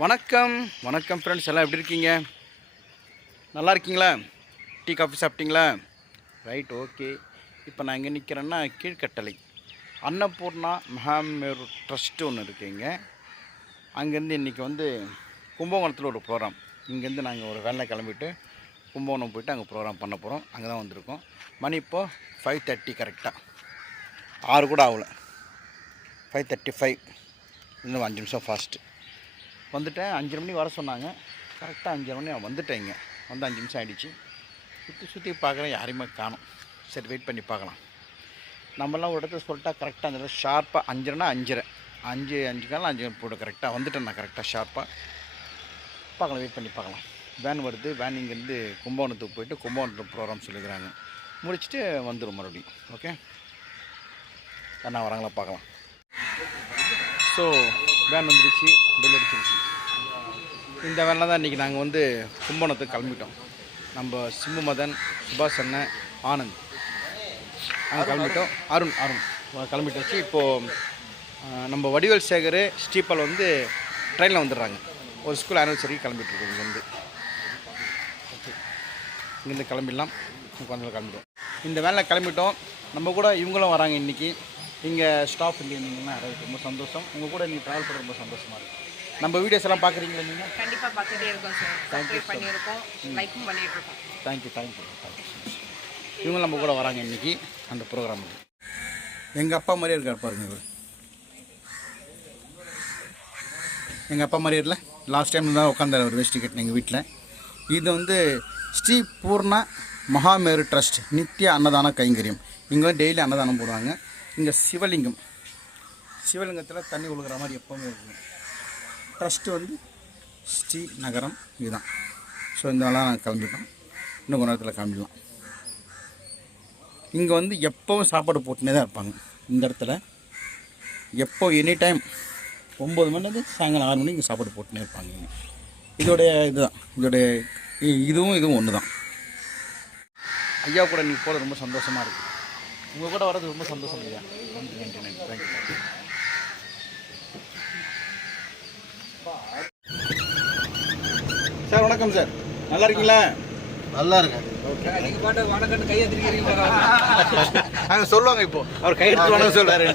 வணக்கம் வணக்கம் ஃப்ரெண்ட்ஸ், எல்லாம் எப்படி இருக்கீங்க? நல்லா இருக்கீங்களா? டீ காஃபி சாப்பிட்டீங்களா? Right, okay. இப்போ நான் எங்கே நிற்கிறேன்னா கீழ்கட்டளை அன்னபூர்ணா மகாமேரு ட்ரஸ்ட்டு ஒன்று இருக்குங்க. அங்கேருந்து இன்றைக்கி கும்பகோணத்தில் ஒரு ப்ரோக்ராம். இங்கேருந்து நாங்கள் ஒரு வேலை கிளம்பிட்டு கும்பகோணம் போய்ட்டு அங்கே ப்ரோக்ராம் பண்ண போகிறோம். அங்கே தான் வந்திருக்கோம். மணி இப்போது 5:30 கரெக்டாக, 6 கூட ஆகலை, 5:35. இன்னும் 5 நிமிஷம் ஃபாஸ்ட்டு வந்துட்டேன். 5:30 மணி வர சொன்னாங்க. கரெக்டாக 5:30 மணி வந்துட்டேங்க. 5 நிமிஷம் ஆகிடுச்சு. சுற்றி பார்க்குறேன், யாரையுமே காணும். சரி, வெயிட் பண்ணி பார்க்கலாம். நம்மளாம் ஒரு இடத்துல சொல்லிட்டா கரெக்டாக அந்த ஷார்ப்பாக 5:30னா 5:30 போட்டு கரெக்டாக வந்துட்டேன். நான் கரெக்டாக ஷார்ப்பாக பார்க்கலாம், வெயிட் பண்ணி பார்க்கலாம். வேன் வருது. வேன் இங்கேருந்து கும்பகோணத்துக்கு போயிட்டு கும்பகோணத்தில் ப்ரோக்ராம் சொல்லிக்கிறாங்க. முடிச்சுட்டு வந்துடும் மறுபடியும். ஓகே, என்ன வராங்களா பார்க்கலாம். ஸோ வேன் வந்துடுச்சு, பெல் அடிச்சிருச்சு. இந்த வேனில் தான் இன்றைக்கி நாங்கள் கும்பகோணத்துக்கு கிளம்பிட்டோம். நம்ம சிம்பு மதன், சுபாஷ் அண்ணன், ஆனந்த் அங்கே கிளம்பிட்டோம். அருண் கிளம்பிட்டாச்சு. இப்போது நம்ம வடிவேல் சேகர், ஸ்டீப்பல் ட்ரெயினில் வந்துடுறாங்க. ஒரு ஸ்கூல் ஆனிவர்சரிக்கு கிளம்பிட்டுருக்கோம். இங்கேருந்து ஓகே, இங்கேருந்து கிளம்பிடலாம். கொஞ்சம் கிளம்பிட்டோம். இந்த வேனில் கிளம்பிட்டோம். நம்ம கூட இவங்களும் வராங்க இன்றைக்கி. இங்கே ஸ்டாஃப் இங்கே இருந்தீங்கன்னா ரொம்ப சந்தோஷம். உங்கள் கூட நீங்கள் ட்ராவல் பண்ண ரொம்ப சந்தோஷமாக இருக்குது. நம்ம வீடியோஸ் எல்லாம் பார்க்குறீங்களா நீங்கள்? கண்டிப்பாக பார்த்துட்டே இருக்கோம் சார். சப்ஸ்கிரைப் பண்ணியிருக்கோம், லைக்கும் பண்ணிகிட்டு இருக்கோம். தேங்க்யூ. இவங்க நம்ம கூட வராங்க இன்றைக்கி அந்த ப்ரோக்ராமுக்கு. எங்கள் அப்பா மாதிரியே இருக்கார் பாருங்க. இவர் எங்கள் அப்பா மாதிரியே இல்லை. லாஸ்ட் டைம் தான் உட்காந்தார் ஒரு வேஷ்டி கட்டின எங்கள் வீட்டில். இது ஸ்ரீ பூர்ணா மகாமேரு ட்ரஸ்ட் நித்திய அன்னதான கைங்கரியம். இங்கே டெய்லி அன்னதானம் போடுவாங்க. இங்கே சிவலிங்கத்தில் தண்ணி ஒழுகிற மாதிரி எப்போவுமே இருக்கும். ட்ரஸ்ட்டு ஸ்ரீ நகரம் இதுதான். ஸோ இந்த வேலாம் நாங்கள் கிளம்பிட்டோம். இன்னும் கொஞ்ச நேரத்தில் கிளம்பிடலாம். இங்கே எப்போவும் சாப்பாடு போட்டுனே தான் இருப்பாங்க. இந்த இடத்துல எப்போ எனி டைம் 9 மணிலேருந்து சாயங்காலம் 6 மணி இங்கே சாப்பாடு போட்டுனே இருப்பாங்க. இதுவும் ஒன்று தான். ஐயா கூட நீங்கள் போகிறது ரொம்ப சந்தோஷமாக இருக்குது. உங்கள் கூட வர்றது ரொம்ப சந்தோஷம் ஐயா. நன்றி. தேங்க்யூ. சார் வணக்கம் சார், நல்லா இருக்கீங்களா? நல்லா இருக்கேன். ஓகே, நீங்கள் பாட்டு வணக்கம்னு கையை திருக்கிறீங்க. நாங்கள் சொல்லுவாங்க இப்போது அவர் கையெழுத்து வணக்கம் சொல்லுவார்.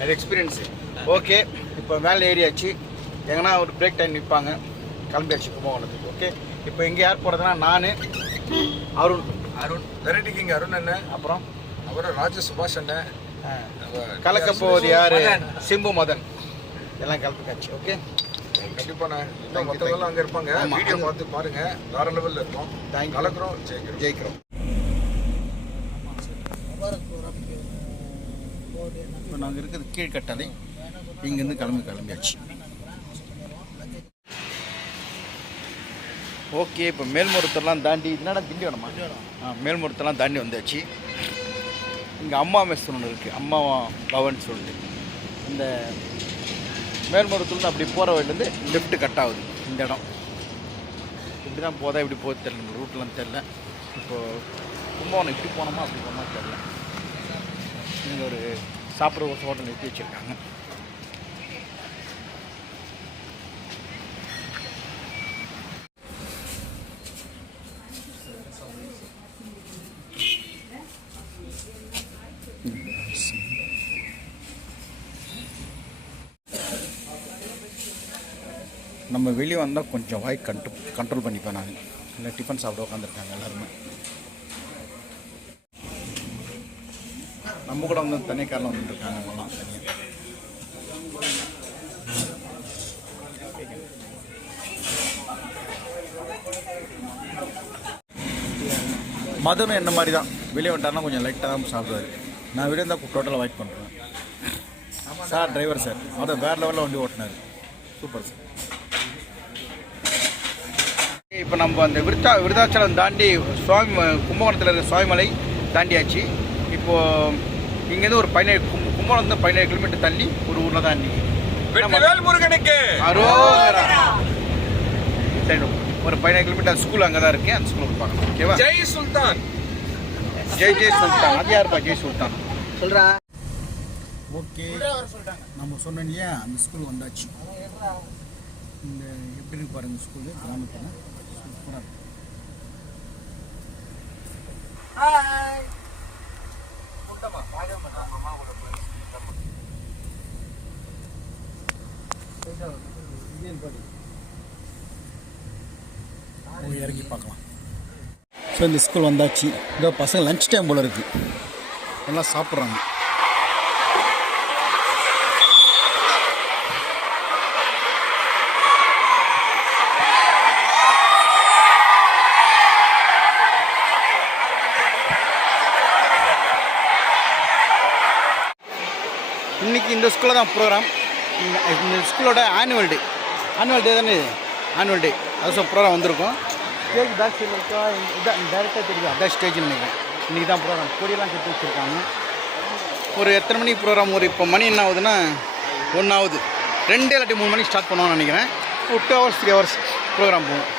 அது எக்ஸ்பீரியன்ஸு. ஓகே, இப்போ வேலை ஏரியாச்சு. எங்கன்னா ஒரு பிரேக் டைம் நிற்பாங்க. கிளம்பியாச்சு கும்பகோணத்துக்கு. ஓகே, இப்போ எங்கே யார் போகிறதுனா நான், அருண் வெரைட்டி கிங் அருண் அண்ணன், அப்புறம் ராஜ சுபாஷ் அண்ணன், கலக்க போவது யார்? சிம்பு மதன். எல்லாம் கலந்துக்காச்சு. ஓகே, கண்டிப்பாண்ணே. மற்றவங்களும் அங்கே இருப்பாங்க. வீடியோ பார்த்து பாருங்க. வேற லெவலில் இருக்கும். கலக்கிறோம், ஜெயிக்கிறோம். இப்போ நாங்கள் இருக்கிறது கீழ்கட்டளை. இங்கேருந்து கிளம்பியாச்சு. ஓகே, இப்போ மேல்மருத்தெல்லாம் தாண்டி என்னடா திண்டிவனமா? மேல்மருத்தெல்லாம் தாண்டி வந்தாச்சு. இங்கே அம்மா மெஸ் ஒன்று இருக்குது, அம்மா பவன் சொல்லிட்டு. இந்த மேல்மருத்துலேருந்து அப்படி போகிற வழிலேருந்து லெஃப்ட்டு கட் ஆகுது இந்த இடம். இப்படி தான் போதா, இப்படி போகுது தெரியல, நம்ம ரூட்லாம் தெரில. இப்போது கும்பகோணம் இப்படி போனோமா அப்படி போனோமா தெரில. இங்கே ஒரு சாப்பிட்ற ஒரு ஹோட்டல் நிறுத்தி வச்சுருக்காங்க. நம்ம வெளியே வந்தால் கொஞ்சம் வாய் கண்ட்ரோல் பண்ணிப்பேன் நான். இல்லை டிஃபன் சாப்பிட உட்காந்துருக்காங்க எல்லாருமே. நம்ம கூட தனி காரில் வந்துட்டுருக்காங்க அவங்களாம் தனியாக. மதனும் என்ன மாதிரி தான். வெளியே வந்துட்டாருன்னா கொஞ்சம் லைட்டாக தான் சாப்பிடுவார். நான் வெளியே இருந்தால் டோட்டலாக அவாய்ட் பண்ணுறேன். சார் டிரைவர் சார், அவர் வேறு லெவலில் வண்டி ஓட்டினார். Super sir. இப்போ நம்ம அந்த விருதாச்சலம் தாண்டி கும்பகோணத்தில் இருக்கிற சுவாமிமலை தாண்டியாச்சு. இப்போது இங்கேருந்து ஒரு 17 கும்பகோணம் 17 கிலோமீட்டர் தள்ளி ஒரு ஊரில் தான் இன்றைக்கி முருகனுக்கு சரி, ஒரு 17 கிலோமீட்டர் ஸ்கூல் அங்கே தான் இருக்குது. அந்த ஸ்கூலுக்கு பார்க்கலாம். ஓகேவா? ஜெய் சுல்தான். அது யாருப்பா? ஜெய் சுல்தான் சொல்கிறா. ஓகே, நம்ம சொன்னோம் இல்லையா, அந்த ஸ்கூல் வந்தாச்சு. இந்த எப்படி இருக்கு பாருங்கள் ஸ்கூலு கிராமத்தில் சூப்பராக இருக்கு. இறங்கி பார்க்கலாம். ஸோ இந்த ஸ்கூல் வந்தாச்சு. இதோ பசங்க லஞ்ச் டைம் போல் இருக்குது, எல்லாம் சாப்பிட்றாங்க. இன்றைக்கி இந்த ஸ்கூலில் தான் ப்ரோக்ராம். இந்த ஸ்கூலோட ஆனுவல் டே தானே, ஆனுவல் டே அது ப்ரோக்ராம் வந்திருக்கோம். ஸ்டேஜ் பேக் சைடில் இருக்கா, இதான் டேரெக்டாக தெரியுது, அதான் ஸ்டேஜ்னு நினைக்கிறேன். இன்றைக்கி தான் ப்ரோக்ராம், கொடியெல்லாம் கட்டி வச்சுருக்காங்க. ஒரு எத்தனை மணிக்கு ப்ரோக்ராம்? ஒரு இப்போ மணி என்ன ஆகுதுன்னா 1 ஆகுது. 2 இல்லாட்டி 3 மணிக்கு ஸ்டார்ட் பண்ணுவோம்னு நினைக்கிறேன். ஒரு 2 hours 3 hours ப்ரோக்ராம் போகும்.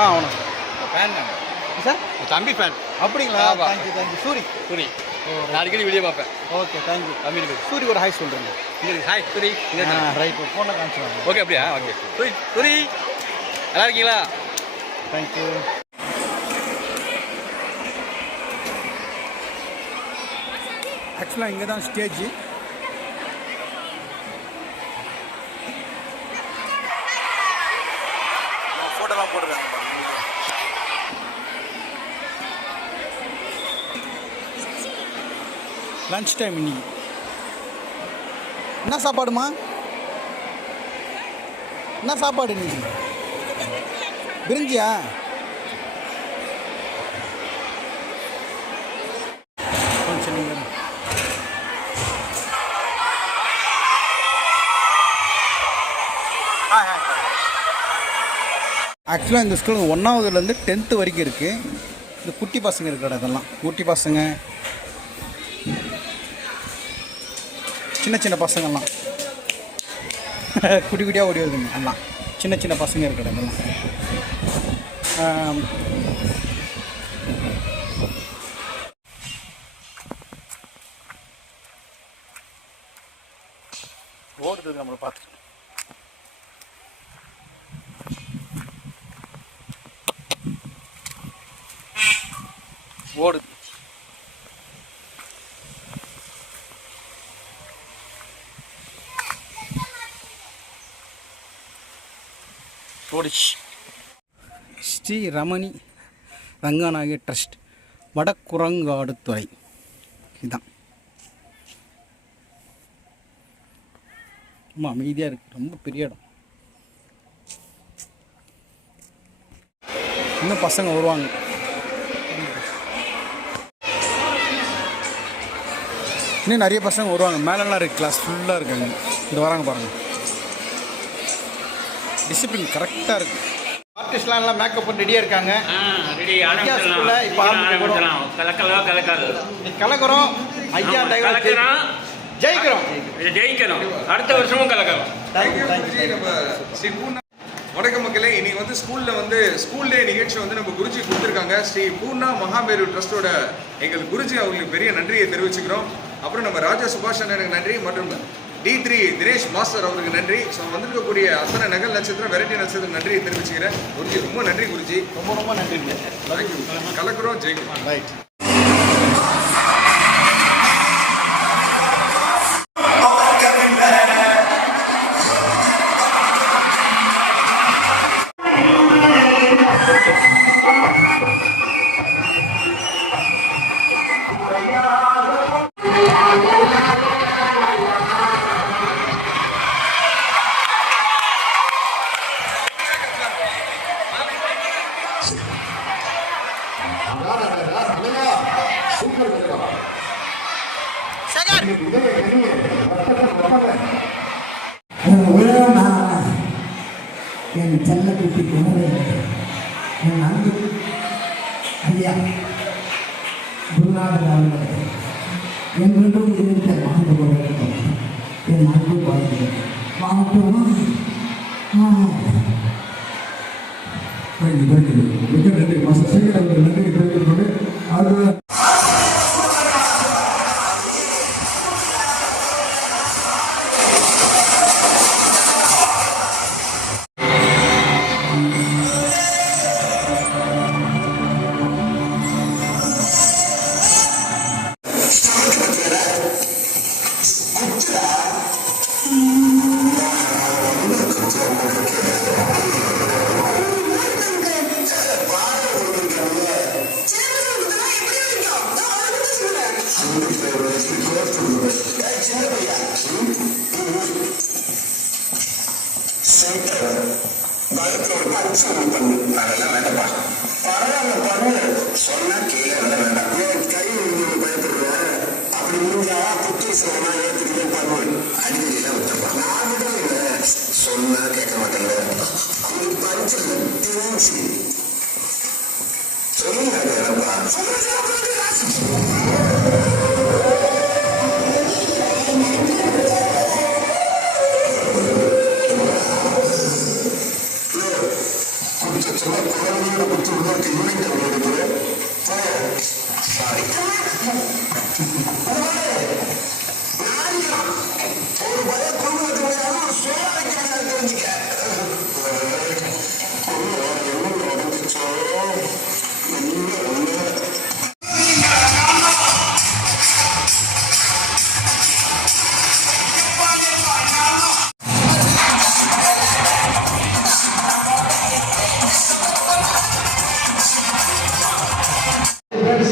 ஆமாம் ஃபேன் சார், தம்பி ஃபேன். அப்படிங்களா? தேங்க்யூ. சூரி அடிக்கடி வெளியே பார்ப்பேன். Okay, thank you. தமிழ் சூரி ஒரு ஹாய் சொல்கிறேங்க. ஹாய் சூரி. ரைட், ஃபோனில் காமிச்சிடுவாங்க. ஓகே, அப்படியா? ஓகே சூரி, நல்லா இருக்கீங்களா? தேங்க்யூ. ஆக்சுவலாக இங்கே தான் ஸ்டேஜ். ஃபோட்டோலாம் போடுறாங்க. லன்ச் டைம் இன்னைக்கு. என்ன சாப்பாடுமா? என்ன சாப்பாடு இன்னைக்கு? பிரிஞ்சியா? ஆக்சுவலாக இந்த ஸ்கூல் 1ஆவதுலேருந்து 10th வரைக்கும் இருக்குது. இந்த குட்டி பசங்க இருக்கிற இதெல்லாம் குட்டி பசங்க, சின்ன பசங்கள்லாம் குட்டி குட்டியாக ஓடி வருதுங்க. எல்லாம் சின்ன பசங்க இருக்கிற இதெல்லாம். ஓடுறது நம்மளை பார்த்துட்டு ஓடுது. ஓடிச்சு. ஸ்ரீ ரமணி ரங்கநாயகி ட்ரஸ்ட், வடக்குரங்காடுதுறை. இதுதான். ரொம்ப அமைதியாக இருக்குது, ரொம்ப பெரிய இடம். இன்னும் பசங்க வருவாங்க. இன்னும் நிறைய பசங்க வருவாங்க. மேலெல்லாம் இருக்குது, கிளாஸ் ஃபுல்லாக இருக்காங்க. இந்த வராங்க பாருங்கள். டிசிப்ளின் கரெக்டாக இருக்குது. ஆர்டிஸ்ட்லாம் எல்லாம் மேக்கப் பண்ணி ரெடியாக இருக்காங்க. இப்போ கலக்கிறோம். ஐயா ஜெயிக்கிறோம். அடுத்த வருஷமும் கலக்கிறோம். வணக்கம் மக்களே. இன்னைக்கு வந்து ஸ்கூல் டே நிகழ்ச்சி வந்து நம்ம குருஜி கொடுத்துருக்காங்க. ஸ்ரீ பூர்ணா மகாமேரு ட்ரஸ்டோட எங்கள் குருஜி அவங்களுக்கு பெரிய நன்றியை தெரிவிச்சுக்கிறோம். அப்புறம் நம்ம ராஜா சுபாஷ் அண்ணனுக்கு நன்றி மற்றும் D3 தினேஷ் மாஸ்டர் அவருக்கு நன்றி. ஸோ வந்திருக்கக்கூடிய அத்தனை நகல் நட்சத்திரம், வெரைட்டி நட்சத்திரம் நன்றியை தெரிவிச்சுக்கிறேன். குருஜி ரொம்ப நன்றி. குருஜி ரொம்ப நன்றி. கலக்கிறோம், ஜெயிக்கிறோம். ரைட். என் செல்ல குட்டி குமரே, என் அன்பு ஐயா குருநாதர் அவர்களே, என்றும் இருந்த வாழ்ந்து கொண்டிருக்கும் என் அன்பு வாழ்ந்து வாழ்த்துமா. மிக நன்றி மாஸ்டர் சேகர் அவர்கள். நன்றி தெரிவித்துக் கொண்டு அது சின்ன பையா பயத்துல ஒரு பரிசு பண்ணு அதெல்லாம் வேண்டாம்ப்பா பரவாயில்ல பாரு சொன்னா கீழே வேண்டாம் கை பயப்படுவேன் அப்படி முடிஞ்சா குட்டி சொன்னா ஏற்றுக்கிறேன் பண்ணுவேன் அடிக்கடியெல்லாம் விட்டுருப்பா நான் கூட இல்லை சொன்னா கேட்க மாட்டேங்க அவங்களுக்கு பரிசு தெரிஞ்சு சொல்லுங்க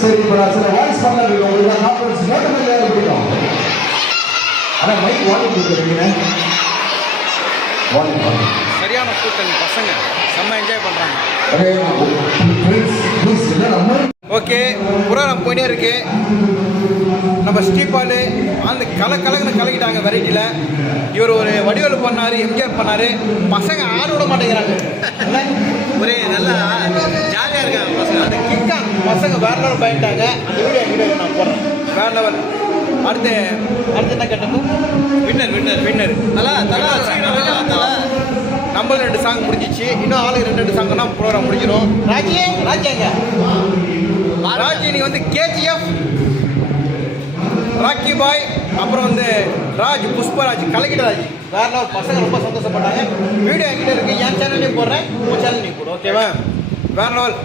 சரி இப்போ நான் சில வாய்ஸ் பண்ணலாம் உங்களுக்கு கான்ஃபரன்ஸ் நோட்டு மாதிரி இருக்கட்டும் ஆனால் மைக் வாங்கி கொடுக்குறீங்க வாங்கி சரியான கூட்டம் பசங்க செம்ம என்ஜாய் பண்ணுறாங்க. ஓகே புரோகிராம் போயிட்டே இருக்கு. நம்ம ஸ்டீபாலு அந்த கலக்கிட்டாங்க வெரைட்டியில். இவர் ஒரு வடிவேலு பண்ணார், எம்ஜிஆர் பண்ணார். பசங்க ஆட விட மாட்டேங்கிறாங்க. ஒரே நல்லா ஜாலியாக இருக்காங்க பசங்க. அந்த கிக்கா பசங்க வேற லெவல் பண்ணிட்டாங்க. அந்த வீடியோ நான் போடுறேன். வேற லெவல். அடுத்து என்ன கேட்டது? வின்னர் தலா நம்மள 2 சாங் முடிஞ்சிச்சு. இன்னும் ஆளுக்கு 2 சாங்னா ப்ரோக்ராம் முடிஞ்சிடும். ராஜிங்க நீ வந்து கேஜிஎஃப் ராக்கி பாய், அப்புறம் வந்து புஷ்பராஜ் கலக்கிட்ட வேற லெவல். பசங்க ரொம்ப சந்தோஷப்பட்டாங்க. வீடியோ என்கிட்ட இருக்கு, என் சேனல்லையும் போடுறேன், உங்கள் சேனல் நீ போடு. ஓகேவா? வேற லெவல்.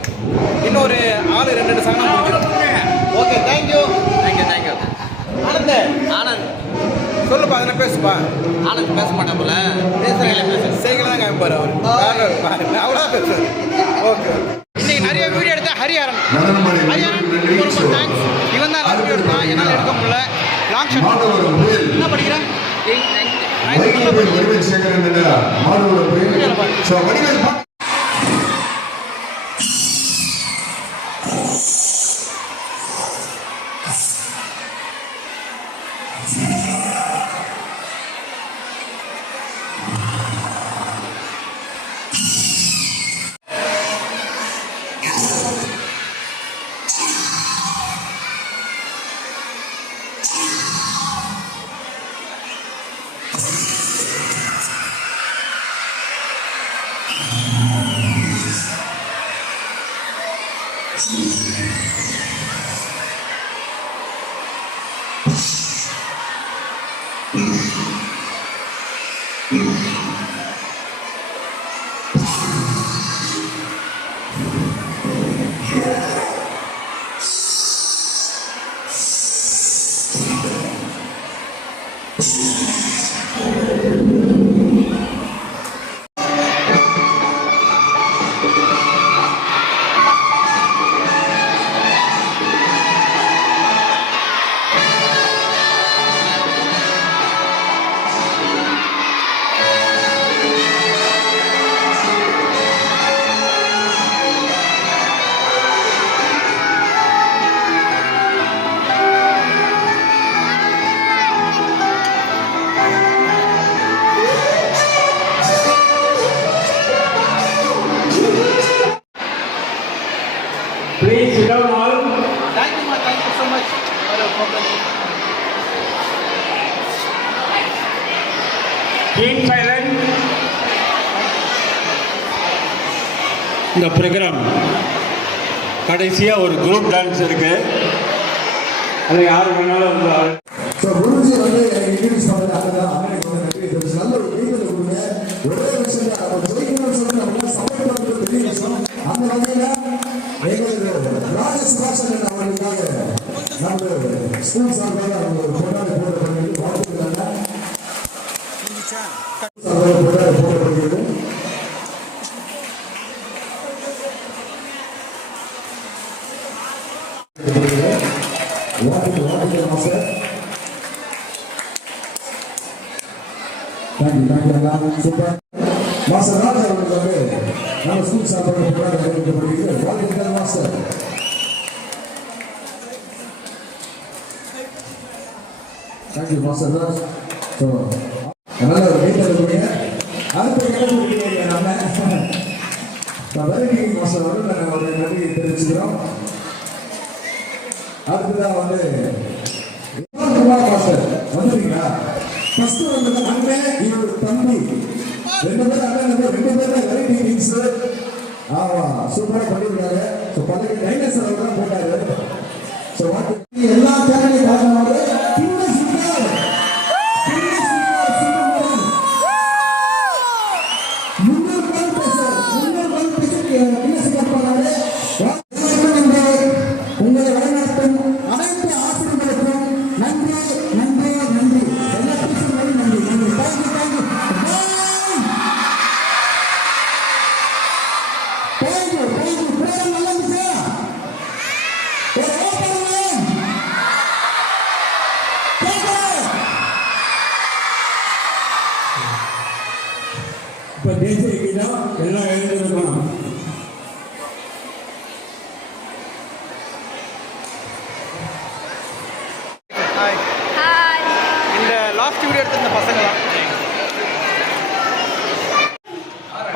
இன்னும் ஒரு 2 சாங் முடிஞ்சிடும். Okay, thank you. ஆனந்த் சொல்லுப்பா, அதெல்லாம் பேசுப்பா. ஆனந்த் பேச மாட்டேன் போல, சைக்கிள் தான் காமிப்பார் அவர். அவ்வளோதான் பேசுவார். ஓகே, இன்னைக்கு நிறைய வீடியோ எடுத்தேன். ஹரிஹரன் ரொம்ப தேங்க்ஸ். இவன் தான் லாஸ்ட் வீடியோ எடுத்தான், என்னால் எடுக்க முடியல. Long shot. என்ன படிக்கிறேன்? Please sit down all. Thank you so much for your company. Keep silent. இந்த ப்ரோக்ராம் கடைசியாக ஒரு குரூப் டான்ஸ் இருக்கு, அது யார் வேணாலும் வந்து. ஸோ குருஜி வந்து இங்கிலீஷ் பண்ணது அதுதான் அமெரிக்கா நன்றி. நல்ல ஒரு வீட்டில் கொடுங்க. ஒரே விஷயம் தான், நம்ம ஜெயிக்கணும்னு சொல்லி நம்ம சப்போர்ட் பண்ணுறது பெரிய விஷயம். அந்த வகையில் எங்களுக்கு ராஜசுபாஷன் அவர்களுக்காக நம்ம ஸ்கூல் சார்பாக அவங்க ஒரு கொண்டாடி போடப்படுகிறது. வாழ்த்துக்கள் கொண்டாடி போடப்படுகிறது. வாழ்த்துக்கள் மாஸ்டர். தேங்க்யூ எல்லாம் சூப்பர். மாஸ்டர் ராஜ் அவர்கள் வந்து நம்ம ஸ்கூல் சார்பாக அறிவிக்கப்படுகிறது. வாழ்த்துக்கள் master. Thank you master Raj. So நல்ல ஒரு வீட்டில் இருக்கீங்க. அடுத்த கேள்வி நம்ம வெரைட்டி மாஸ்டர் வந்து நாங்கள் ஒரு நன்றி தெரிவிச்சுக்கிறோம். அடுத்ததான் வந்து குமார் மாஸ்டர் வந்துருக்கீங்களா? ஃபர்ஸ்ட் வந்து அண்ணன் இவர் தம்பி 2 பேர் அண்ணன் 2 பேர் வெரைட்டி கிங்ஸ். ஆமா சூப்பரா பண்ணிருக்காங்க. ஸோ பழைய டைனோசர் அவர் தான் போட்டாரு. ஸோ எல்லா சேனலையும் பார்க்கணும். உங்களை வழிநடத்தும் அனைத்து ஆசிரியர்களுக்கும் நன்றி நன்றி நன்றி. எல்லாத்துக்கும் நன்றி நன்றி நன்றி. இப்ப தேசிய கீதம் எல்லாம் எழுந்திருக்கணும். இந்த லாஸ்ட் வீடியோ எடுத்த இந்த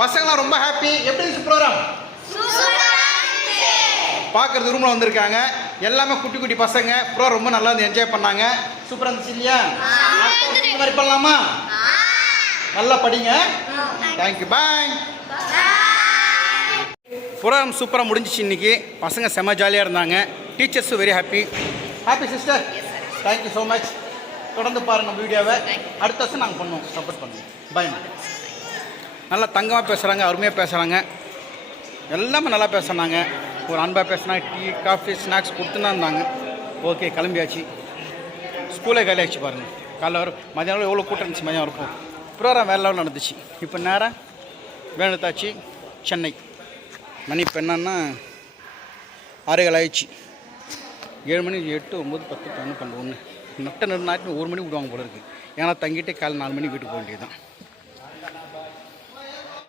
பசங்களாம் ரொம்ப ஹாப்பி. எப்படி இருந்துச்சு ப்ரோக்ராம்? பார்க்குறது ரூமில் வந்திருக்காங்க எல்லாமே குட்டி குட்டி பசங்க. ப்ரோக்ராம் ரொம்ப நல்லா இருந்து என்ஜாய் பண்ணாங்க. சூப்பராக இருந்துச்சு இல்லையா? இந்த மாதிரி பண்ணலாமா? நல்லா படிங்க. Thank you bye. ப்ரோக்ராம் சூப்பராக முடிஞ்சிச்சு இன்னைக்கு. பசங்க செம்ம ஜாலியாக இருந்தாங்க. டீச்சர்ஸும் very happy. Happy sister. Thank you so much. தொடர்ந்து பாருங்கள் நம்ம வீடியோவை. அடுத்த வருஷம் நாங்கள் பண்ணுவோம், சப்போர்ட் பண்ணுவோம். பாய். நல்லா தங்கமாக பேசுகிறாங்க, அருமையாக பேசுகிறாங்க. எல்லாமே நல்லா பேசுனாங்க. ஒரு அன்பாக பேசுனாங்க. டீ காஃபி ஸ்நாக்ஸ் கொடுத்துன்னா இருந்தாங்க. ஓகே கிளம்பியாச்சு. ஸ்கூலே காலியாச்சு பாருங்கள். காலைல வரும் மதியானம் எவ்வளோ கூட்டம் இருந்துச்சு. மதியம் இருக்கும். ப்ரோக்ராம் வேறு லெவலில் நடந்துச்சு. இப்போ நேராக வேணுத்தாச்சு சென்னை. மணி இப்போ என்னன்னா 6:15 ஆயிடுச்சு. 7 மணி 8 9 10 11 12 1 நட்ட நடு நாட்டு 1 மணி விடுவாங்க போல இருக்குது. ஏன்னா தங்கிட்டு காலை 4 மணி வீட்டுக்கு போக வேண்டியது தான்.